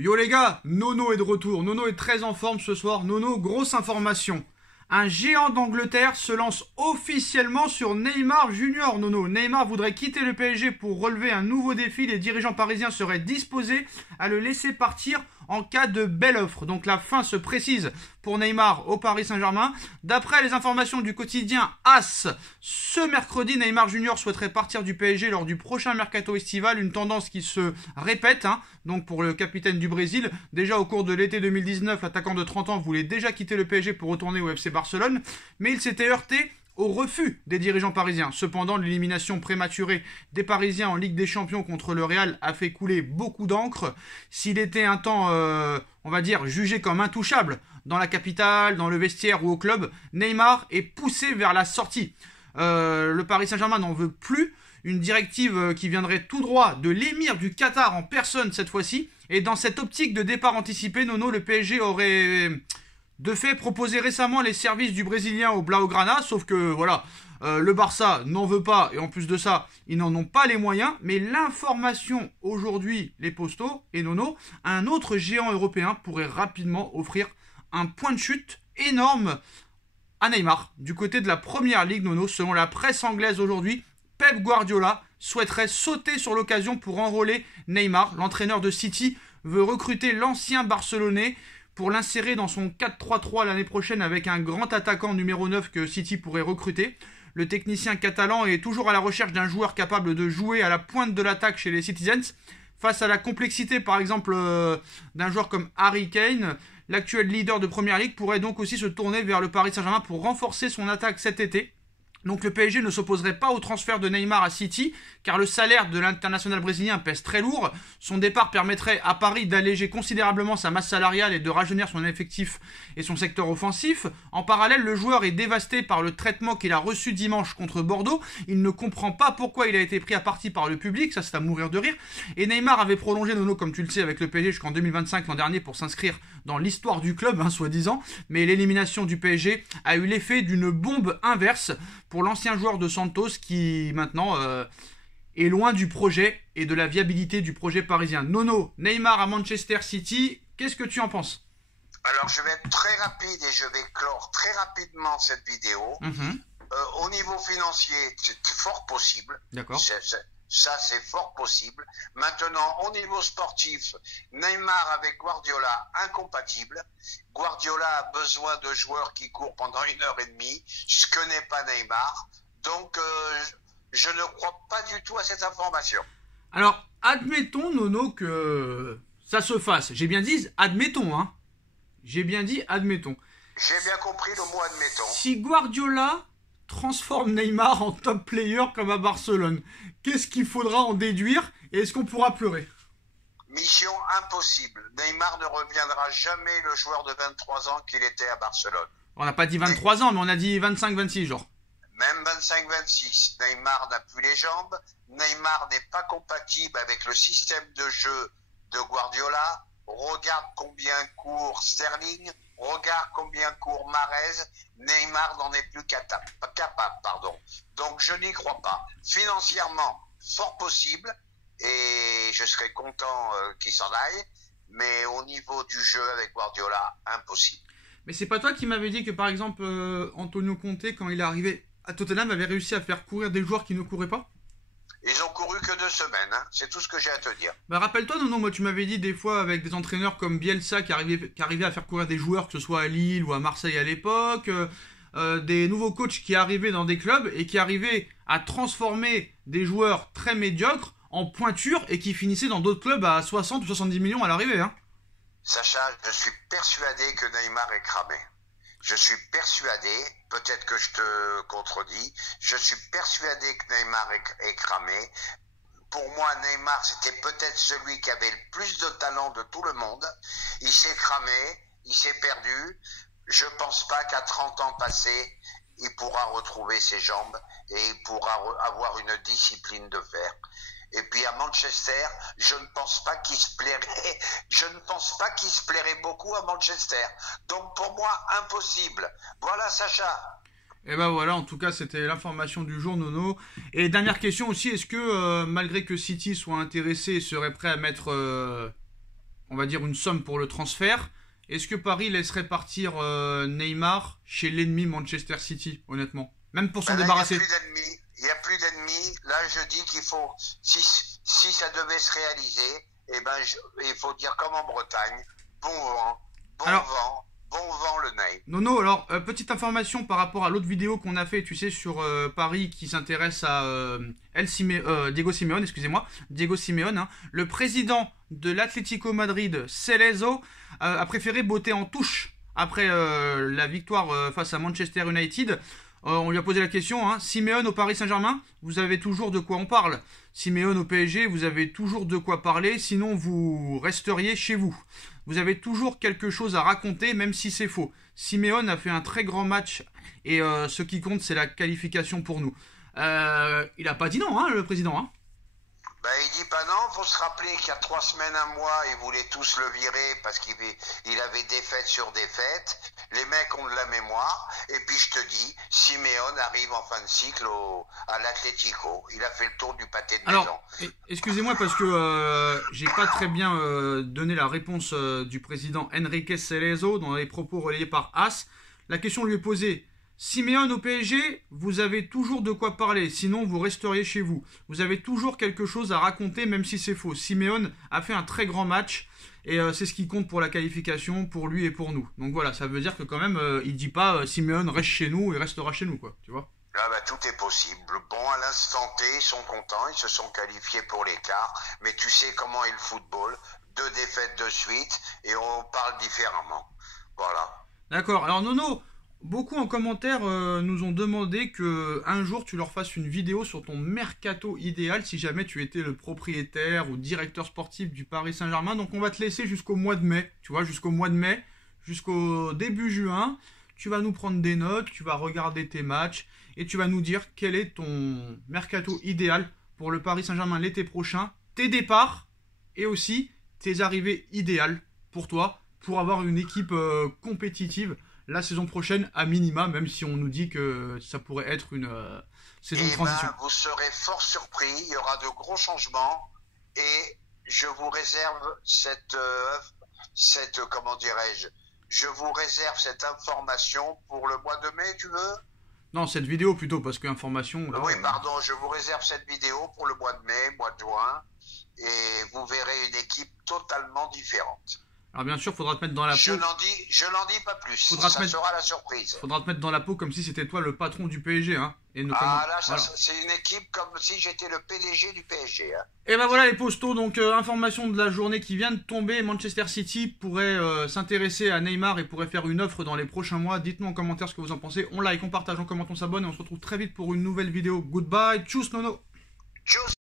Yo les gars, Nono est de retour. Nono est très en forme ce soir. Nono, grosse information. Un géant d'Angleterre se lance officiellement sur Neymar Junior. Nono, Neymar voudrait quitter le PSG pour relever un nouveau défi. Les dirigeants parisiens seraient disposés à le laisser partir en cas de belle offre. Donc la fin se précise pour Neymar au Paris Saint-Germain. D'après les informations du quotidien AS, ce mercredi, Neymar Junior souhaiterait partir du PSG lors du prochain mercato estival. Une tendance qui se répète, donc pour le capitaine du Brésil. Déjà au cours de l'été 2019, l'attaquant de 30 ans voulait déjà quitter le PSG pour retourner au FC Barcelone. Mais il s'était heurté au refus des dirigeants parisiens. Cependant, l'élimination prématurée des Parisiens en Ligue des Champions contre le Real a fait couler beaucoup d'encre. S'il était un temps, on va dire, jugé comme intouchable dans la capitale, dans le vestiaire ou au club, Neymar est poussé vers la sortie. Le Paris Saint-Germain n'en veut plus. Une directive qui viendrait tout droit de l'émir du Qatar en personne cette fois-ci. Et dans cette optique de départ anticipé, Nono, le PSG aurait de fait proposé récemment les services du Brésilien au Blaugrana, sauf que voilà, le Barça n'en veut pas, et en plus de ça, ils n'en ont pas les moyens. Mais l'information aujourd'hui, les Postos et Nono, un autre géant européen pourrait rapidement offrir un point de chute énorme à Neymar. Du côté de la Première Ligue, Nono, selon la presse anglaise aujourd'hui, Pep Guardiola souhaiterait sauter sur l'occasion pour enrôler Neymar. L'entraîneur de City veut recruter l'ancien Barcelonais pour l'insérer dans son 4-3-3 l'année prochaine avec un grand attaquant numéro 9 que City pourrait recruter. Le technicien catalan est toujours à la recherche d'un joueur capable de jouer à la pointe de l'attaque chez les Citizens. Face à la complexité par exemple d'un joueur comme Harry Kane, l'actuel leader de Première Ligue pourrait donc aussi se tourner vers le Paris Saint-Germain pour renforcer son attaque cet été. Donc le PSG ne s'opposerait pas au transfert de Neymar à City, car le salaire de l'international brésilien pèse très lourd. Son départ permettrait à Paris d'alléger considérablement sa masse salariale et de rajeunir son effectif et son secteur offensif. En parallèle, le joueur est dévasté par le traitement qu'il a reçu dimanche contre Bordeaux. Il ne comprend pas pourquoi il a été pris à partie par le public, ça c'est à mourir de rire. Et Neymar avait prolongé, Nono, comme tu le sais, avec le PSG jusqu'en 2025 l'an dernier pour s'inscrire dans l'histoire du club, soi-disant. Mais l'élimination du PSG a eu l'effet d'une bombe inverse pour l'ancien joueur de Santos qui maintenant est loin du projet et de la viabilité du projet parisien. Nono, Neymar à Manchester City, qu'est-ce que tu en penses? Alors je vais être très rapide et je vais clore très rapidement cette vidéo. Au niveau financier, c'est fort possible. D'accord. Ça, c'est fort possible. Maintenant, au niveau sportif, Neymar avec Guardiola, incompatible. Guardiola a besoin de joueurs qui courent pendant 1h30, ce que n'est pas Neymar. Donc, je ne crois pas du tout à cette information. Alors, admettons, Nono, que ça se fasse. J'ai bien dit admettons, J'ai bien dit admettons. J'ai bien compris le mot admettons. Si Guardiola transforme Neymar en top player comme à Barcelone, qu'est-ce qu'il faudra en déduire et est-ce qu'on pourra pleurer? Mission impossible. Neymar ne reviendra jamais le joueur de 23 ans qu'il était à Barcelone. On n'a pas dit 23 ans, mais on a dit 25-26 genre. Même 25-26. Neymar n'a plus les jambes. Neymar n'est pas compatible avec le système de jeu de Guardiola. Regarde combien court Sterling. Regarde combien court Mahrez. Neymar n'en est plus capable. Donc je n'y crois pas. Financièrement, fort possible. Et je serais content qu'il s'en aille. Mais au niveau du jeu avec Guardiola, impossible. Mais c'est pas toi qui m'avais dit que par exemple Antonio Conte, quand il est arrivé à Tottenham, avait réussi à faire courir des joueurs qui ne couraient pas? Ils ont couru que 2 semaines, c'est tout ce que j'ai à te dire. Bah rappelle-toi, non, moi tu m'avais dit des fois avec des entraîneurs comme Bielsa qui arrivaient à faire courir des joueurs, que ce soit à Lille ou à Marseille à l'époque, des nouveaux coachs qui arrivaient dans des clubs et qui arrivaient à transformer des joueurs très médiocres en pointure et qui finissaient dans d'autres clubs à 60 ou 70 millions à l'arrivée. Sacha, je suis persuadé que Neymar est cramé. Je suis persuadé, peut-être que je te contredis, je suis persuadé que Neymar est cramé. Pour moi, Neymar, c'était peut-être celui qui avait le plus de talent de tout le monde. Il s'est cramé, il s'est perdu. Je pense pas qu'à 30 ans passés, il pourra retrouver ses jambes et il pourra avoir une discipline de fer. Et puis à Manchester, je ne pense pas qu'il se plairait beaucoup à Manchester. Donc pour moi, impossible. Voilà, Sacha. Et ben voilà, en tout cas, c'était l'information du jour, Nono. Et dernière question aussi, est-ce que malgré que City soit intéressé et serait prêt à mettre on va dire, une somme pour le transfert. Est-ce que Paris laisserait partir Neymar chez l'ennemi Manchester City, honnêtement? Même pour s'en débarrasser. Il n'y a plus d'ennemis. Là, je dis qu'il faut, si ça devait se réaliser, eh ben, il faut dire comme en Bretagne, bon vent, bon vent le Ney. Nono, alors, petite information par rapport à l'autre vidéo qu'on a fait, tu sais, sur Paris, qui s'intéresse à Diego Simeone, excusez-moi, Diego Simeone, hein. Le président de l'Atlético Madrid, Cerezo, a préféré botter en touche après la victoire face à Manchester United. On lui a posé la question, hein, Simeone au Paris Saint-Germain, vous avez toujours de quoi on parle. Simeone au PSG, vous avez toujours de quoi parler, sinon vous resteriez chez vous. Vous avez toujours quelque chose à raconter, même si c'est faux. Simeone a fait un très grand match, et ce qui compte, c'est la qualification pour nous. Il n'a pas dit non, hein, le président. Hein. Ben, il dit pas non, faut se rappeler qu'il y a 3 semaines, un mois, ils voulaient tous le virer parce qu'il avait défaite sur défaite. Les mecs ont de la mémoire. Et puis je te dis, Simeone arrive en fin de cycle à l'Atlético. Il a fait le tour du pâté de maison. Alors, excusez-moi parce que j'ai pas très bien donné la réponse du président Enrique Cerezo dans les propos relayés par AS. La question lui est posée. Simeone au PSG, vous avez toujours de quoi parler, sinon vous resteriez chez vous. Vous avez toujours quelque chose à raconter, même si c'est faux. Simeone a fait un très grand match, et c'est ce qui compte pour la qualification, pour lui et pour nous. Donc voilà, ça veut dire que quand même, il dit pas Simeone reste chez nous, il restera chez nous, quoi, tu vois. Ah bah, tout est possible. Bon, à l'instant T, ils sont contents, ils se sont qualifiés pour l'écart, mais tu sais comment est le football, 2 défaites de suite, et on parle différemment. Voilà. D'accord, alors Nono, beaucoup en commentaire nous ont demandé que un jour tu leur fasses une vidéo sur ton mercato idéal si jamais tu étais le propriétaire ou directeur sportif du Paris Saint-Germain. Donc on va te laisser jusqu'au mois de mai, tu vois, jusqu'au mois de mai, jusqu'au début juin. Tu vas nous prendre des notes, tu vas regarder tes matchs et tu vas nous dire quel est ton mercato idéal pour le Paris Saint-Germain l'été prochain, tes départs et aussi tes arrivées idéales pour toi, pour avoir une équipe compétitive la saison prochaine à minima, même si on nous dit que ça pourrait être une saison de transition. Vous serez fort surpris, il y aura de gros changements et je vous réserve comment dirais-je, je vous réserve cette information pour le mois de mai, tu veux? Non, cette vidéo plutôt, parce qu'information... Oui, pardon, je vous réserve cette vidéo pour le mois de mai, mois de juin, et vous verrez une équipe totalement différente. Alors bien sûr, faudra te mettre dans la peau. Je n'en dis pas plus. Ça sera la surprise. Faudra te mettre dans la peau comme si c'était toi le patron du PSG, hein. Et notamment, là, voilà. C'est une équipe comme si j'étais le PDG du PSG. Hein. Et ben voilà les postos, donc information de la journée qui vient de tomber. Manchester City pourrait s'intéresser à Neymar et pourrait faire une offre dans les prochains mois. Dites-nous en commentaire ce que vous en pensez. On like, on partage, on commente, on s'abonne et on se retrouve très vite pour une nouvelle vidéo. Goodbye, tchuss Nono. Tchuss.